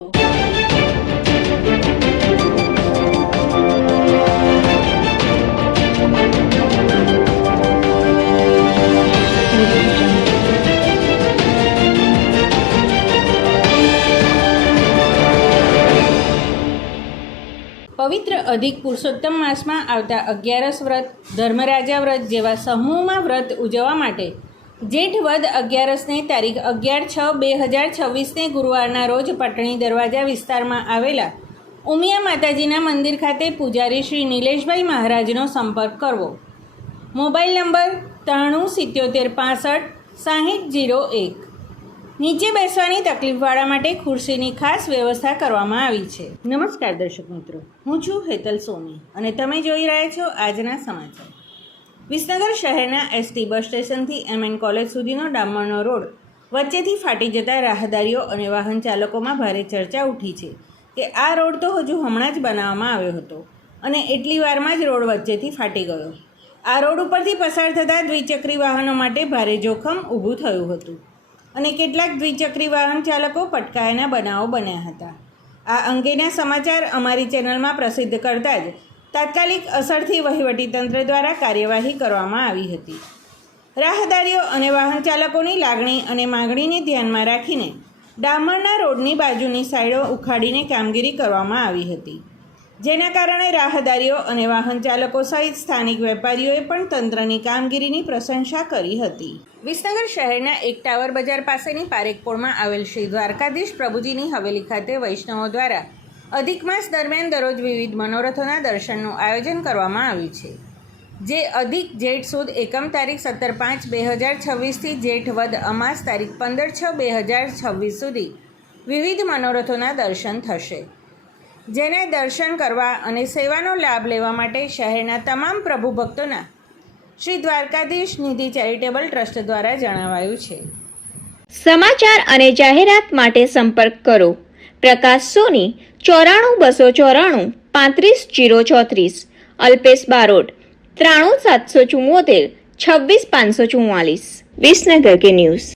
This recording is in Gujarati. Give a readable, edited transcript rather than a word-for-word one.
પવિત્ર અધિક પુરુષોત્તમ માસમાં આવતા 11 વ્રત, ધર્મરાજા વ્રત જેવા સમૂહમાં વ્રત ઉજવવા માટે જેઠ વદ 11ને તારીખ 11/6/2026ને ગુરુવારના રોજ પાટણી દરવાજા વિસ્તારમાં આવેલા ઉમિયા માતાજીના મંદિર ખાતે પૂજારી શ્રી નિલેશભાઈ મહારાજનો સંપર્ક કરવો. Mobile number 9377656001. નીચે બેસવાની તકલીફવાળા માટે ખુરશીની ખાસ વ્યવસ્થા કરવામાં આવી છે. નમસ્કાર દર્શક મિત્રો, હું છું હેતલ સોની અને તમે જોઈ રહ્યા છો આજના સમાચાર. વિસનગર શહેરના એસટી બસ સ્ટેશનથી એમએન કોલેજ સુધીનો ડામરનો રોડ વચ્ચેથી ફાટી જતા રાહદારીઓ અને વાહન ચાલકોમાં ભારે ચર્ચા ઉઠી છે કે આ રોડ તો હજુ હમણાં જ બનાવવામાં આવ્યો હતો અને એટલી વારમાં જ રોડ વચ્ચેથી ફાટી ગયો. આ રોડ ઉપરથી પસાર થતા દ્વિચક્રી વાહનો માટે ભારે જોખમ ઊભું થયું હતું અને કેટલાક દ્વિચક્રી વાહન ચાલકો પટકાયાના બનાવો બન્યા હતા. આ અંગેના સમાચાર અમારી ચેનલમાં પ્રસિદ્ધ કરતાં જ તાત્કાલિક અસરથી વહીવટીતંત્ર દ્વારા કાર્યવાહી કરવામાં આવી હતી. રાહદારીઓ અને વાહન ચાલકોની લાગણી અને માગણીને ધ્યાનમાં રાખીને ડામરના રોડની બાજુની સાઈડો ઉખાડીને કામગીરી કરવામાં આવી હતી, જેના કારણે રાહદારીઓ અને વાહન ચાલકો સહિત સ્થાનિક વેપારીઓએ પણ તંત્રની કામગીરીની પ્રશંસા કરી હતી. વિસનગર શહેરના એક ટાવર બજાર પાસેની પારેખપોળમાં આવેલ શ્રી દ્વારકાધીશ પ્રભુજીની હવેલી ખાતે વૈષ્ણવો દ્વારા અધિક માસ દરમિયાન દરરોજ વિવિધ મનોરથોના દર્શનનું આયોજન કરવામાં આવ્યું છે, જે અધિક જેઠ સુદ એકમ તારીખ 17/5/2026થી જેઠ વદ અમાસ તારીખ 15/6/2026 સુધી વિવિધ મનોરથોના દર્શન થશે, જેને દર્શન કરવા અને સેવાનો લાભ લેવા માટે શહેરના તમામ પ્રભુ ભક્તોના શ્રી દ્વારકાધીશ નિધિ ચેરિટેબલ ટ્રસ્ટ દ્વારા જણાવાયું છે. સમાચાર અને જાહેરાત માટે સંપર્ક કરો પ્રકાશ સોની 94 294 35 034, અલ્પેશ બારોટ 93 774 26 544. વિસનગર કે ન્યૂઝ.